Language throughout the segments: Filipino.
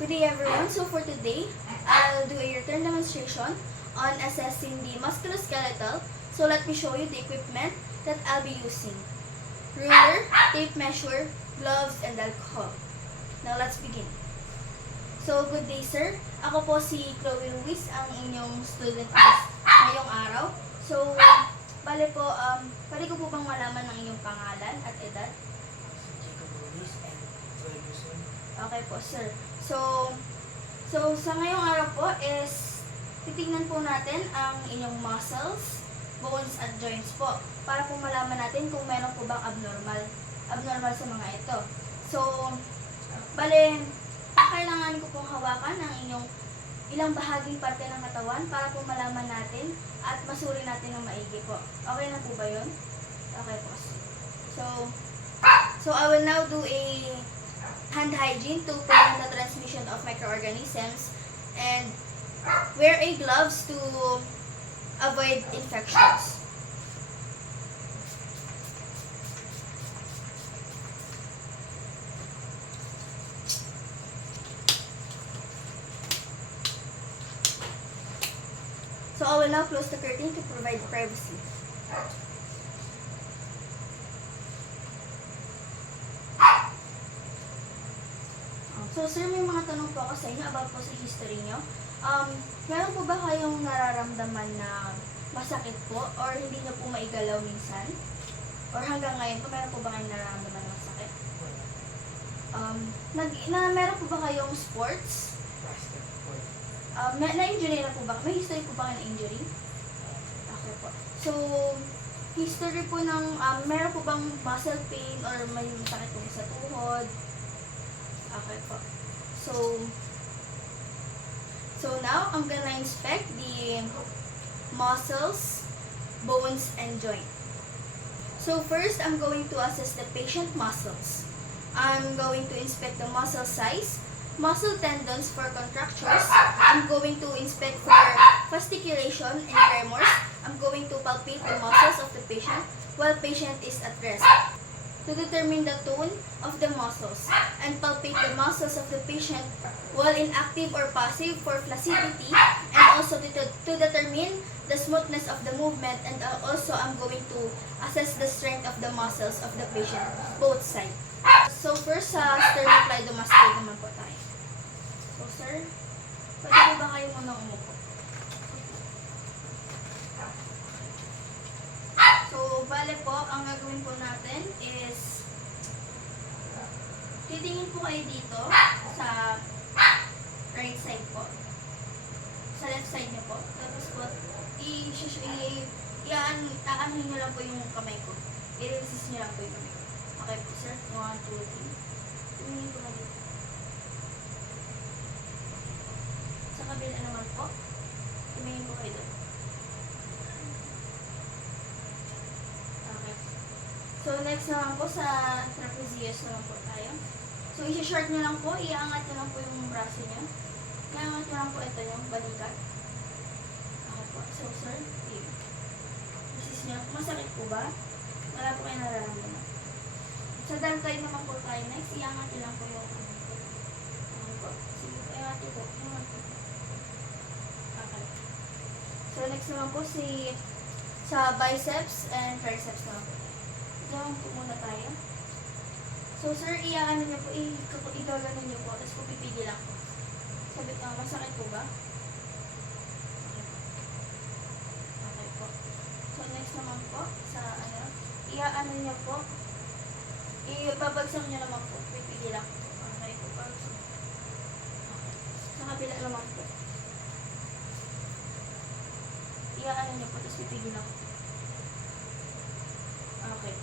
Good day everyone. So for today, I'll do a return demonstration on assessing the musculoskeletal. So let me show you the equipment that I'll be using. Ruler, tape measure, gloves, and alcohol. Now let's begin. So good day sir. Ako po si Chloe Ruiz, ang inyong student ngayong araw. So bale ko po bang malaman ang inyong pangalan at edad? Jacob Ruiz and 12 years old. Okay po, sir. So sa ngayong araw po is titingnan po natin ang inyong muscles, bones at joints po para po malaman natin kung meron po bang abnormal sa mga ito. So, bale, kailangan ko pong hawakan ang inyong ilang bahaging parte ng katawan para po malaman natin at masuri natin ng maigi po. Okay na po ba yun? Okay po. So I will now do a hand hygiene to prevent the transmission of microorganisms and wear a gloves to avoid infections. So I will now close the curtain to provide privacy. So sir, may mga tanong po ako sa inyo about po sa history nyo. Meron po ba kayong nararamdaman na masakit po or hindi nyo po maigalaw minsan? Or hanggang ngayon po, meron po ba kayong nararamdaman na masakit? Meron po ba kayong sports? Basketball. Na-injury na po ba? May history po ba kayo na injury? Okay po. So, history po ng, meron po bang muscle pain or may sakit po sa tuhod? Okay po. So now, I'm gonna inspect the muscles, bones, and joint. So first, I'm going to assess the patient muscles. I'm going to inspect the muscle size, muscle tendons for contractures. I'm going to inspect for fasciculation and tremors. I'm going to palpate the muscles of the patient while patient is at rest to determine the tone of the muscles and palpate the muscles of the patient while inactive or passive for flaccidity and also to determine the smoothness of the movement and also I'm going to assess the strength of the muscles of the patient, both sides. So first sa sternocleidomastoid naman po tayo. So sir, pwede po ba kayo muna umupo? So, bale po, ang gagawin po natin is titingin po kayo dito sa right side po. Sa left side niyo po. Tapos po, aanhin niyo lang po yung kamay ko. I-resist niyo lang po yung kamay ko. Okay po, sir. 1, 2, 3. Tumingin po na dito. Sa kabila naman po, tumingin po kayo doon. So, next naman po sa trapezius naman po tayo. So, isi-short nyo lang po, iaangat nyo lang po yung braso nyo. Iaangat nyo lang po ito yung balikat. Okay po. So, sir, resist nyo. Masakit po ba? Wala po kayo nararamdaman. Sa deltoid naman po tayo. Next, iaangat nyo lang po yung okay po. Sige po, iaangat nyo po. Iaangat nyo po. Okay. So, next naman po sa biceps and triceps naman po. Diyan po muna tayo. So, sir, iaano niyo po, igaganon niyo po, tapos po pipigil lang po. Sabi ko, masakit po ba? Okay po. So, next naman po, iaano niyo po, ibabagsak niyo naman po, pipigil lang po. Okay po, bagsak. Okay. Sa kabila naman po. Iaano niyo po, tapos pipigil lang po. Okay.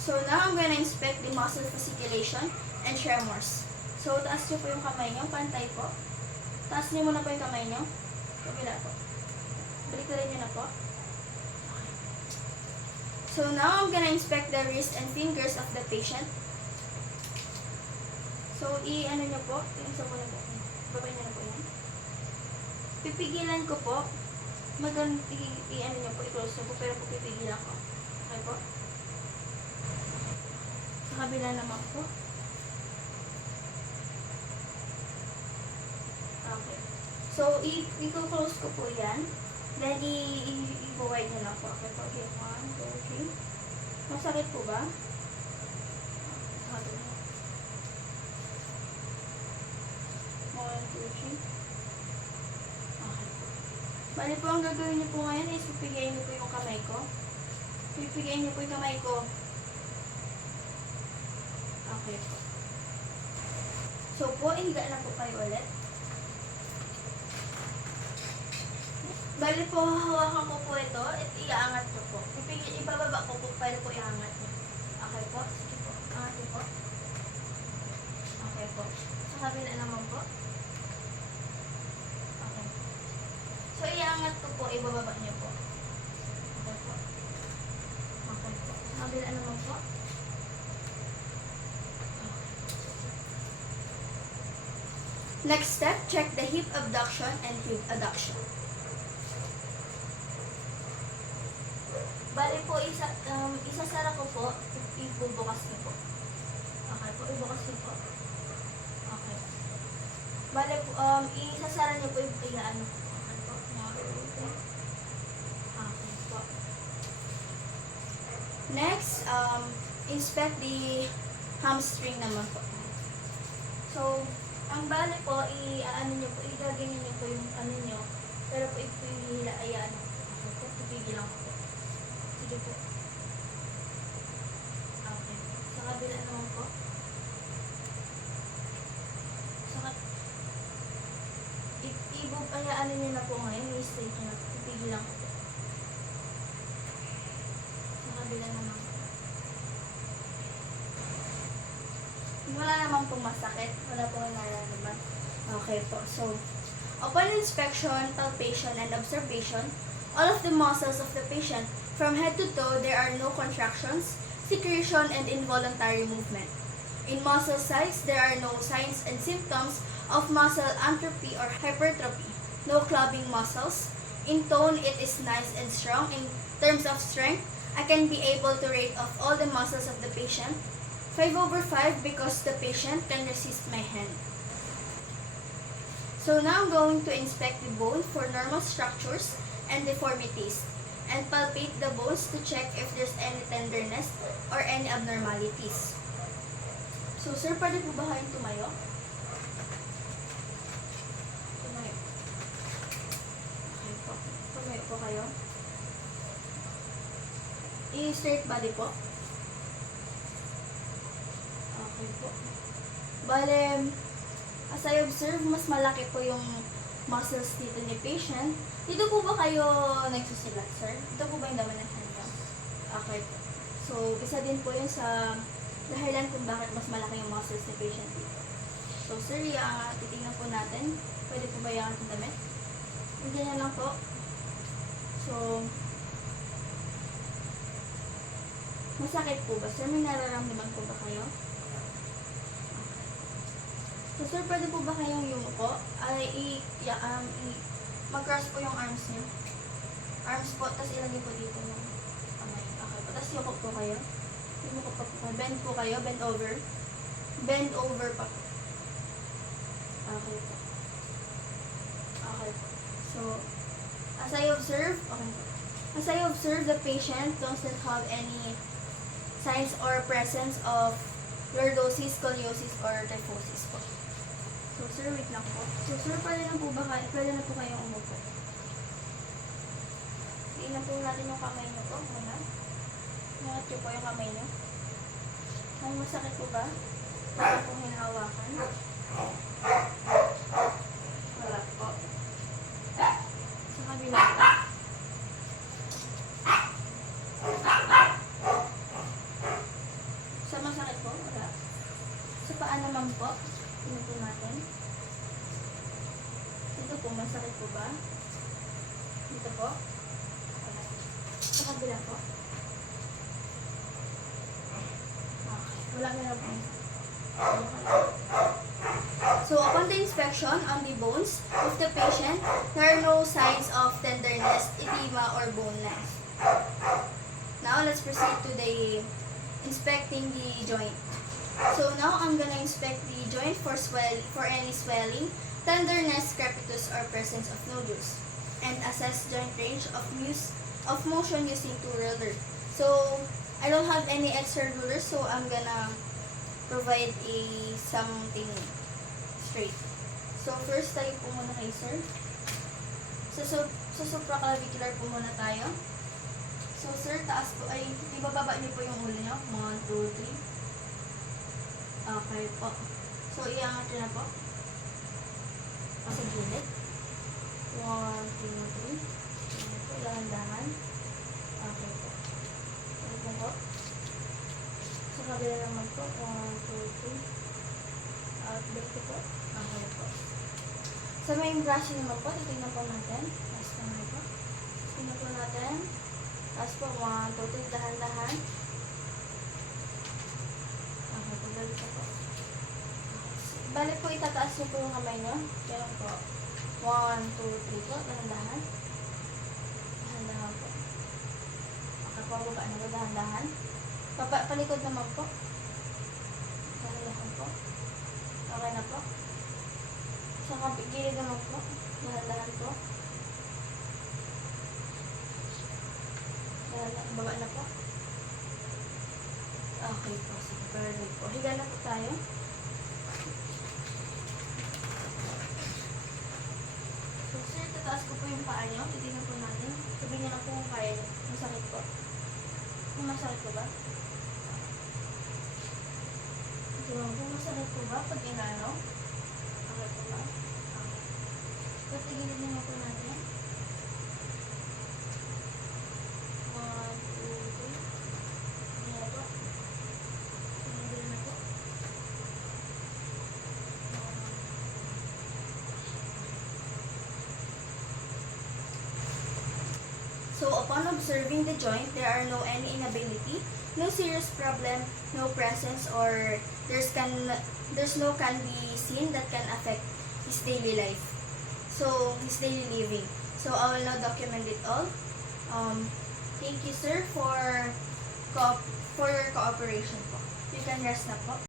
So now I'm gonna inspect the muscle fasciculation and tremors. So taas niyo po yung kamay niyo, pantay po. Taas niyo muna po yung kamay niyo. Kabila po. Balik na rin niyo na po. Okay. So now I'm gonna inspect the wrist and fingers of the patient. So i-ano niyo po, i-isa po na po. Babay niyo na po yan. Pipigilan ko po. I-ano niyo po, i-close niyo po, pero po pipigilan ko. Okay po? Sa kabila naman po. Okay. So, i-close ko po yan. Then, i-wide nyo lang po. Okay po. Okay, 1, 2, 3. Masakit po ba? Okay. 1, 2, 3. Okay po. Bali po, ang gagawin niyo po ngayon is pipigayin niyo po yung kamay ko. Pipigayin niyo po yung kamay ko. Okay po. So po, higa na po kayo ulit. Bali po, hawakan ko po ito at iaangat ko po. Ibababa ko po, pero po iangat niyo. Okay po? Sige po. Angat niyo po. Okay po. Sa kabila naman po. Okay. So, iangat ko po, ibababa niyo po. Okay po. Okay po. Sa kabila naman po. Next step, check the hip abduction and hip adduction. Bali po, isasara ko po, ibubukas niyo po. Okay po, ibukas niyo po. Okay. Bali po, isasara niyo po, ano. Okay po. Okay po. Next, inspect the hamstring naman po. So, ang bali po, ano niyo po, igaganyan niyo po yung ano niyo, pero po ipihila, ayan. Okay po, pipigil lang po. Sige po. Okay. Sa kabila naman po. Ano niyo na po ngayon, i-straight niyo na po. Pipigil lang po. Sa kabila naman po. Wala naman pong masakit. Wala pong nararamdaman. Okay po. So, upon inspection, palpation, and observation, all of the muscles of the patient, from head to toe, there are no contractions, secretion, and involuntary movement. In muscle size, there are no signs and symptoms of muscle atrophy or hypertrophy. No clubbing muscles. In tone, it is nice and strong. In terms of strength, I can be able to rate off all the muscles of the patient 5/5 because the patient can resist my hand. So now I'm going to inspect the bone for normal structures and deformities and palpate the bones to check if there's any tenderness or any abnormalities. So sir, pwede po ba kayong tumayo? Tumayo. Okay po. Tumayo po kayo. I-straight body po. Okay po. Bale, as I observe, mas malaki po yung muscles dito ni patient. Dito po ba kayo nagsusulat, sir? Ito po ba yung laman ng hand niyo? Okay po. So, isa din po yun sa dahilan kung bakit mas malaki yung muscles ni patient dito. So, sir, titingnan po natin. Pwede po ba yung ating damit? Ganyan lang po. So, masakit po ba, sir? May nararamdaman po ba kayo? So, sir, pwede po ba kayong yumuko? Mag-cross po yung arms niyo. Arms po, tapos ilagay po dito yung kamay. Okay po. Tapos yukop po kayo. Yumuko pa po kayo. Bend po kayo. Bend over. Bend over pa po. Okay po. Okay po. So, as I observe, okay po. As I observe, the patient doesn't have any signs or presence of lordosis, scoliosis, or kyphosis po. So, sir, wait lang po. So, sir, pwede na po kayong umupo. Tingnan po natin yung kamay niyo po. Muna. Ingat niyo po yung kamay niyo. May masakit po ba? Wala pong hinahawakan. Wala po. Sa kabila po. Sa masakit po? Wala. Sa paa naman po. Tingnan po natin. Dito po, masakit po ba? Dito po? Wala. Sa kabila po. Okay. Wala na po. So, upon the inspection on the bones of the patient, there are no signs of tenderness, edema, or bone loss. Now, let's proceed to the inspecting the joint. So now I'm gonna inspect the joint for any swelling, tenderness, crepitus, or presence of nodules, and assess joint range of motion using two ruler. So I don't have any extra rulers, so I'm gonna provide something straight. So first tayo po muna kay sir. So supraclavicular po muna tayo. So sir, taas po ay ibababa niyo po yung ulo niyo. 1, 2, 3. Okay po. So iangat niyo na po. Sa gilid. 1, 2, 3. Ayan po, dahan-dahan. Okay po. Ayan po. Sa kabila naman po. 1, 2, 3. Outback ko po. Okay po. Sa may brushing naman po, titignan po natin. Taas naman po. Tingnan po natin. Taas po, 1, 2, 3, dahan-dahan. Okay po, balik po po. Balik po, itataas niyo po yung kamay niyo. Kaya po. 1, 2, 3 po, dahan-dahan. Dahan-dahan po. Okay po, baba na po, dahan-dahan. Palikod naman po. Dahan-dahan po. Okay na po. Sa gilid naman po. Dahan-dahan po. Baba na po. Okay po. Sige, perfect po. Higa na po tayo. So, sir, tataas ko po yung paa nyo. Titignan po natin. Sabihin niyo na po kung kaya nyo. Masakit po. Kung masakit po ba? Tignan po, masakit po ba pag inano? Okay po ba? Okay. So, tigilid niyo po natin. 1, 2, 3. Ayan po. Tigilid na po. So, upon observing the joint, there are no any inability, no serious problem, no presence, or there's no can be seen that can affect his daily life. So, his daily living. So, I will now document it all. Thank you, sir, for your cooperation po. You can rest na po.